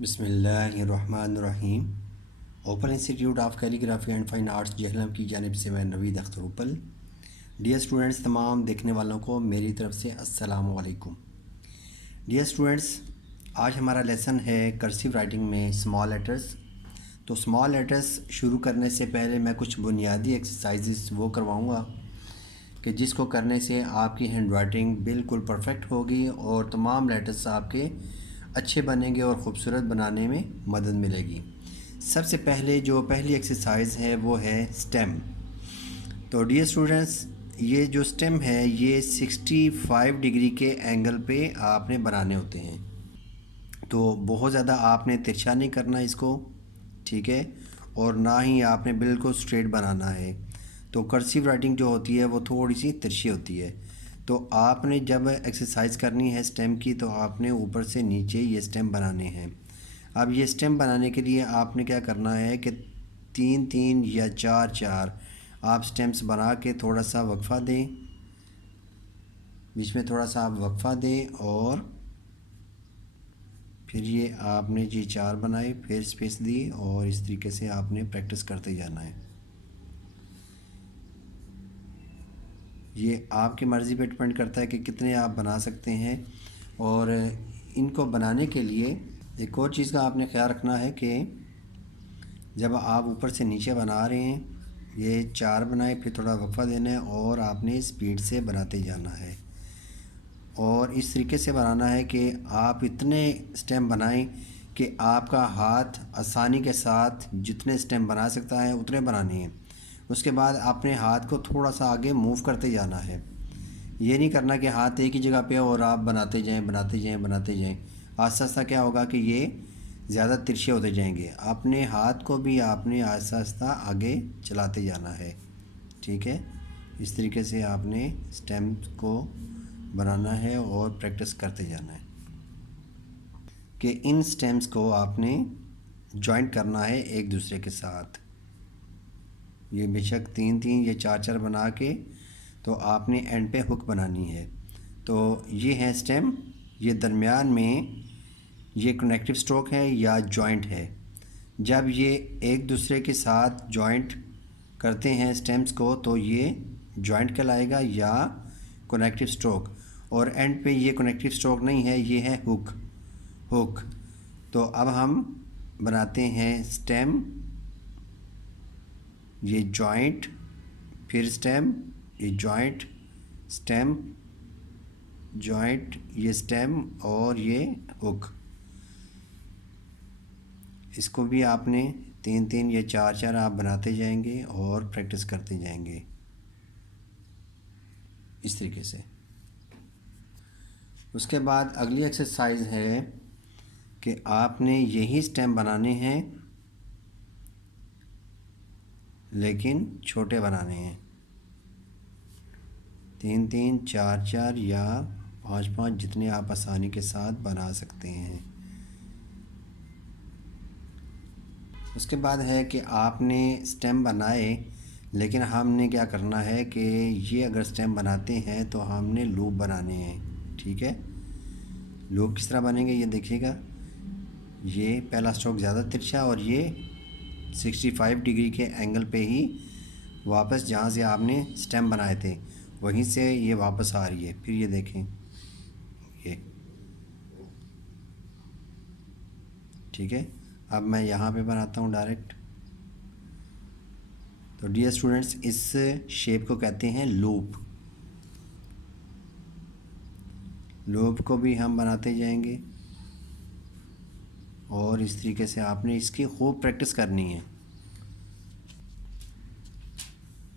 बिस्मिल्लाहिर्रहमानिर्रहीम। Open institute of calligraphy and fine arts Jhelum की जानिब से मैं नवीद अख्तर उपल। डियर स्टूडेंट्स, तमाम देखने वालों को मेरी तरफ से अस्सलामु अलैकुम। डियर स्टूडेंट्स, आज हमारा लेसन है कर्सिव राइटिंग में स्मॉल लेटर्स। तो स्मॉल लेटर्स शुरू करने से पहले मैं कुछ बुनियादी एक्सरसाइजेस वो करवाऊँगा कि जिसको करने से आपकी हैंड राइटिंग बिल्कुल परफेक्ट होगी और तमाम लेटर्स आपके अच्छे बनेंगे और ख़ूबसूरत बनाने में मदद मिलेगी। सबसे पहले जो पहली एक्सरसाइज है वो है स्टेम। तो डियर स्टूडेंट्स, ये जो स्टेम है ये 65 डिग्री के एंगल पे आपने बनाने होते हैं। तो बहुत ज़्यादा आपने तिरछा नहीं करना इसको, ठीक है, और ना ही आपने बिल्कुल स्ट्रेट बनाना है। तो कर्सिव राइटिंग जो होती है वो थोड़ी सी तिरछी होती है। तो आपने जब एक्सरसाइज करनी है स्टेम की तो आपने ऊपर से नीचे ये स्टेम बनाने हैं। अब ये स्टेम बनाने के लिए आपने क्या करना है कि 3-3 या 4-4 आप स्टेम्स बना के थोड़ा सा वक्फ़ा दें, बीच में थोड़ा सा आप वक्फ़ा दें और फिर ये आपने जी 4 बनाए, फिर स्पेस दी और इस तरीके से आपने प्रैक्टिस करते जाना है। ये आपकी मर्ज़ी पे डिपेंड करता है कि कितने आप बना सकते हैं। और इनको बनाने के लिए एक और चीज़ का आपने ख्याल रखना है कि जब आप ऊपर से नीचे बना रहे हैं, ये 4 बनाए, फिर थोड़ा वक्फ़ा देना है और आपने स्पीड से बनाते जाना है। और इस तरीके से बनाना है कि आप इतने स्टेम बनाएं कि आपका हाथ आसानी के साथ जितने स्टेम बना सकता है उतने बनाने हैं। उसके बाद अपने हाथ को थोड़ा सा आगे मूव करते जाना है। ये नहीं करना कि हाथ एक ही जगह पे और आप बनाते जाएं बनाते जाएं बनाते जाएं। आस्ता आस्ता क्या होगा कि ये ज़्यादा तिरछे होते जाएंगे। अपने हाथ को भी आपने आस्ता आस्ता आगे चलाते जाना है, ठीक है। इस तरीके से आपने स्टेम को बनाना है और प्रैक्टिस करते जाना है कि इन स्टेम्स को आपने जॉइंट करना है एक दूसरे के साथ। ये बेशक 3-3 या 4-4 बना के तो आपने एंड पे हुक बनानी है। तो ये है स्टेम, ये दरमियान में ये कनेक्टिव स्ट्रोक है या जॉइंट है। जब ये एक दूसरे के साथ जॉइंट करते हैं स्टेम्स को तो ये जॉइंट कहलाएगा या कनेक्टिव स्ट्रोक। और एंड पे ये कनेक्टिव स्ट्रोक नहीं है, ये है हुक। हुक। तो अब हम बनाते हैं स्टेम, ये जॉइंट, फिर स्टेम, ये जॉइंट, स्टेम, जॉइंट, ये स्टेम और ये हुक। इसको भी आपने 3-3 या 4-4 आप बनाते जाएंगे और प्रैक्टिस करते जाएंगे इस तरीके से। उसके बाद अगली एक्सरसाइज है कि आपने यही स्टेम बनाने हैं लेकिन छोटे बनाने हैं। 3-3, 4-4 या 5-5 जितने आप आसानी के साथ बना सकते हैं। उसके बाद है कि आपने स्टेम बनाए लेकिन हमने क्या करना है कि ये अगर स्टेम बनाते हैं तो हमने लूप बनाने हैं, ठीक है। लूप किस तरह बनेंगे ये देखिएगा। ये पहला स्ट्रोक ज़्यादा तिरछा और ये 65 डिग्री के एंगल पे ही वापस जहाँ से आपने स्टेम बनाए थे वहीं से ये वापस आ रही है। फिर ये देखें, ये ठीक है। अब मैं यहाँ पे बनाता हूँ डायरेक्ट। तो डियर स्टूडेंट्स, इस शेप को कहते हैं लूप। लूप को भी हम बनाते जाएंगे और इस तरीके से आपने इसकी खूब प्रैक्टिस करनी है।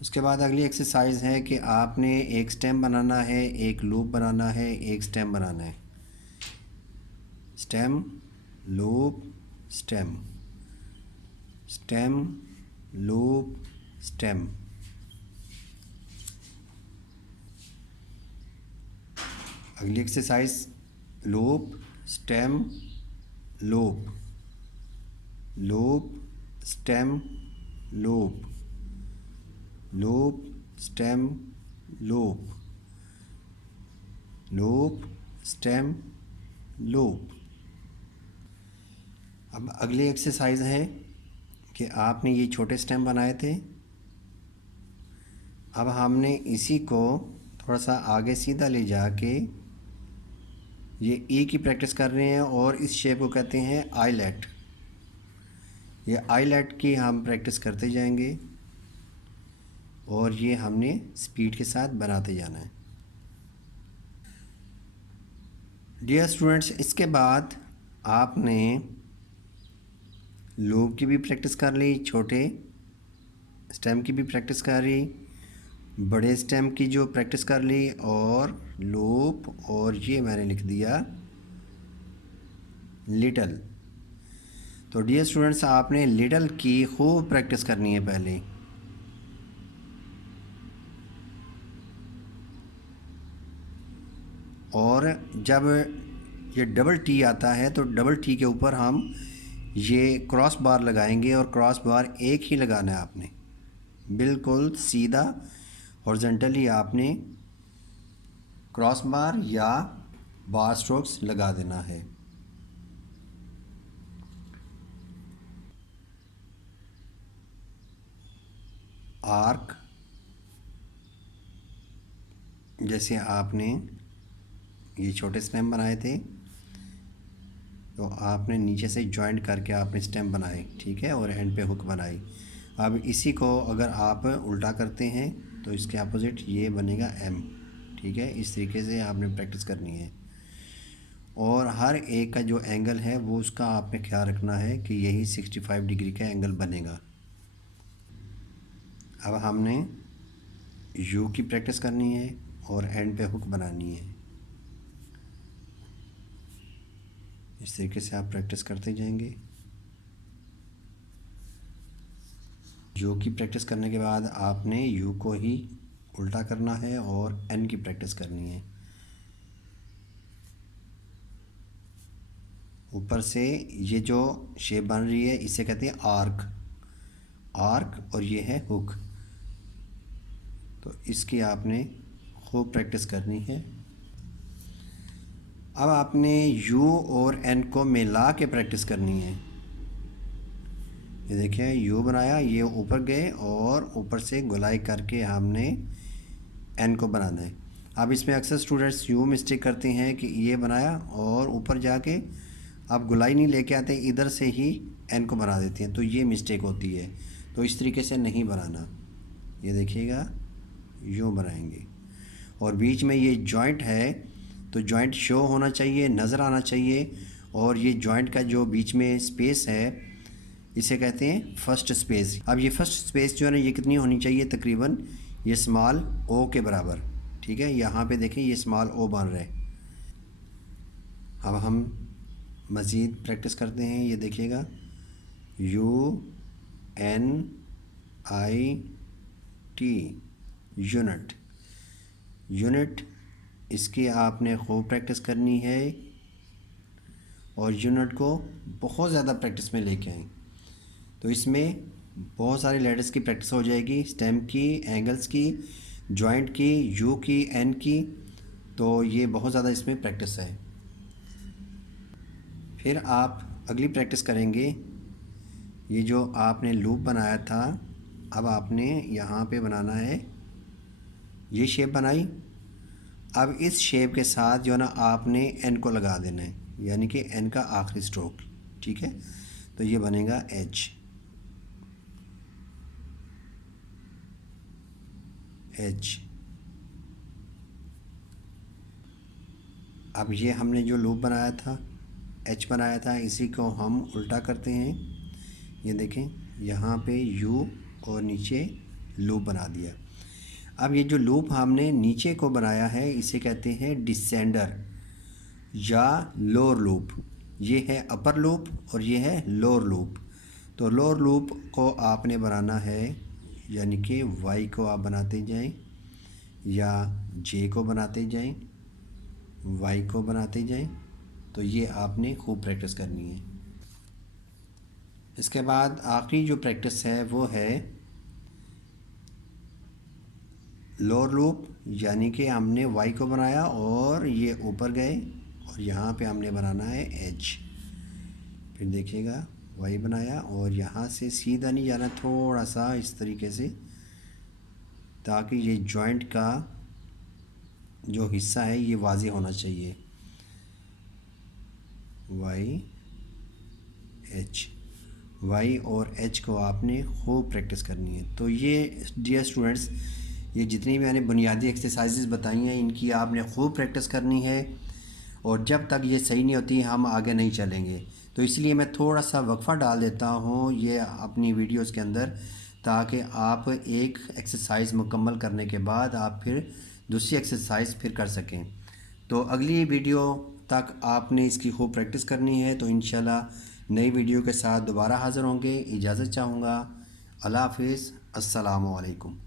उसके बाद अगली एक्सरसाइज है कि आपने एक स्टेम बनाना है, एक लूप बनाना है, एक स्टेम बनाना है। Stem, loop, stem, stem, loop, stem. अगली exercise loop, stem, loop, loop, stem, loop, loop, stem, loop, loop, stem, loop. अब अगली एक्सरसाइज है कि आपने ये छोटे स्टेम बनाए थे, अब हमने इसी को थोड़ा सा आगे सीधा ले जाके ये ई की प्रैक्टिस कर रहे हैं और इस शेप को कहते हैं आईलेट। ये आईलेट की हम प्रैक्टिस करते जाएंगे और ये हमने स्पीड के साथ बनाते जाना है। डियर स्टूडेंट्स, इसके बाद आपने लूप की भी प्रैक्टिस कर ली, छोटे स्टेम की भी प्रैक्टिस कर ली, बड़े स्टेम की जो प्रैक्टिस कर ली और लूप, और ये मैंने लिख दिया लिटल। तो डियर स्टूडेंट्स, आपने लिटल की खूब प्रैक्टिस करनी है पहले। और जब ये डबल टी आता है तो डबल टी के ऊपर हम ये क्रॉस बार लगाएंगे और क्रॉस बार एक ही लगाना है आपने, बिल्कुल सीधा हॉरिजॉन्टली आपने क्रॉस बार या बार स्ट्रोक्स लगा देना है। आर्क, जैसे आपने ये छोटे स्टेम बनाए थे तो आपने नीचे से जॉइंट करके आपने स्टेम बनाए, ठीक है, और एंड पे हुक बनाई। अब इसी को अगर आप उल्टा करते हैं तो इसके अपोजिट ये बनेगा एम, ठीक है। इस तरीके से आपने प्रैक्टिस करनी है और हर एक का जो एंगल है वो उसका आपने ख्याल रखना है कि यही 65 डिग्री का एंगल बनेगा। अब हमने यू की प्रैक्टिस करनी है और एंड पे हुक बनानी है। इस तरीके से आप प्रैक्टिस करते जाएंगे। यू की प्रैक्टिस करने के बाद आपने यू को ही उल्टा करना है और एन की प्रैक्टिस करनी है। ऊपर से ये जो शेप बन रही है इसे कहते हैं आर्क, आर्क, और ये है हुक। तो इसकी आपने खूब प्रैक्टिस करनी है। अब आपने यू और एन को मिला के प्रैक्टिस करनी है। ये देखें, यू बनाया, ये ऊपर गए और ऊपर से गोलाई करके हमने एन को बनाना है। अब इसमें अक्सर स्टूडेंट्स यू मिस्टेक करते हैं कि ये बनाया और ऊपर जाके आप गोलाई नहीं लेके आते, इधर से ही एन को बना देते हैं, तो ये मिस्टेक होती है। तो इस तरीके से नहीं बनाना। ये देखिएगा, यूँ बनाएंगे और बीच में ये जॉइंट है तो जॉइंट शो होना चाहिए, नज़र आना चाहिए। और ये जॉइंट का जो बीच में स्पेस है इसे कहते हैं फर्स्ट स्पेस। अब ये फर्स्ट स्पेस जो है ना, ये कितनी होनी चाहिए, तकरीबन ये स्मॉल ओ के बराबर, ठीक है। यहाँ पे देखें ये स्मॉल ओ बन रहा है। अब हम मज़ीद प्रैक्टिस करते हैं। ये देखिएगा, U N I T, unit, unit, इसकी आपने खूब प्रैक्टिस करनी है और यूनिट को बहुत ज़्यादा प्रैक्टिस में लेके आएँ। तो इसमें बहुत सारी लेटर्स की प्रैक्टिस हो जाएगी, स्टेम की, एंगल्स की, जॉइंट की, यू की, एन की। तो ये बहुत ज़्यादा इसमें प्रैक्टिस है। फिर आप अगली प्रैक्टिस करेंगे, ये जो आपने लूप बनाया था अब आपने यहाँ पे बनाना है, ये शेप बनाई। अब इस शेप के साथ जो है ना आपने एन को लगा देना है, यानी कि एन का आखिरी स्ट्रोक, ठीक है। तो ये बनेगा एच, एच। अब ये हमने जो लूप बनाया था, एच बनाया था, इसी को हम उल्टा करते हैं। ये देखें, यहाँ पे यू और नीचे लूप बना दिया। अब ये जो लूप हमने नीचे को बनाया है इसे कहते हैं डिसेंडर या लोअर लूप। ये है अपर लूप और ये है लोअर लूप। तो लोअर लूप को आपने बनाना है, यानी कि वाई को आप बनाते जाएं या जे को बनाते जाएं, वाई को बनाते जाएं। तो ये आपने खूब प्रैक्टिस करनी है। इसके बाद आखिरी जो प्रैक्टिस है वो है लोअर लूप, यानी कि हमने वाई को बनाया और ये ऊपर गए और यहाँ पे हमने बनाना है एच। फिर देखिएगा वाई बनाया और यहाँ से सीधा नहीं जाना, थोड़ा सा इस तरीके से, ताकि ये जॉइंट का जो हिस्सा है ये वाज़ेह होना चाहिए। वाई एच, वाई और एच को आपने खूब प्रैक्टिस करनी है। तो ये डियर स्टूडेंट्स, ये जितनी भी मैंने बुनियादी एक्सरसाइजेस बताई हैं इनकी आपने खूब प्रैक्टिस करनी है, और जब तक ये सही नहीं होती हम आगे नहीं चलेंगे। तो इसलिए मैं थोड़ा सा वक्फ़ा डाल देता हूँ ये अपनी वीडियोस के अंदर, ताकि आप एक एक्सरसाइज मुकम्मल करने के बाद आप फिर दूसरी एक्सरसाइज फिर कर सकें। तो अगली वीडियो तक आपने इसकी खूब प्रैक्टिस करनी है। तो इंशाल्लाह नई वीडियो के साथ दोबारा हाज़िर होंगे। इजाज़त चाहूँगा। अल्लाह हाफ़िज़। अस्सलामु अलैकुम।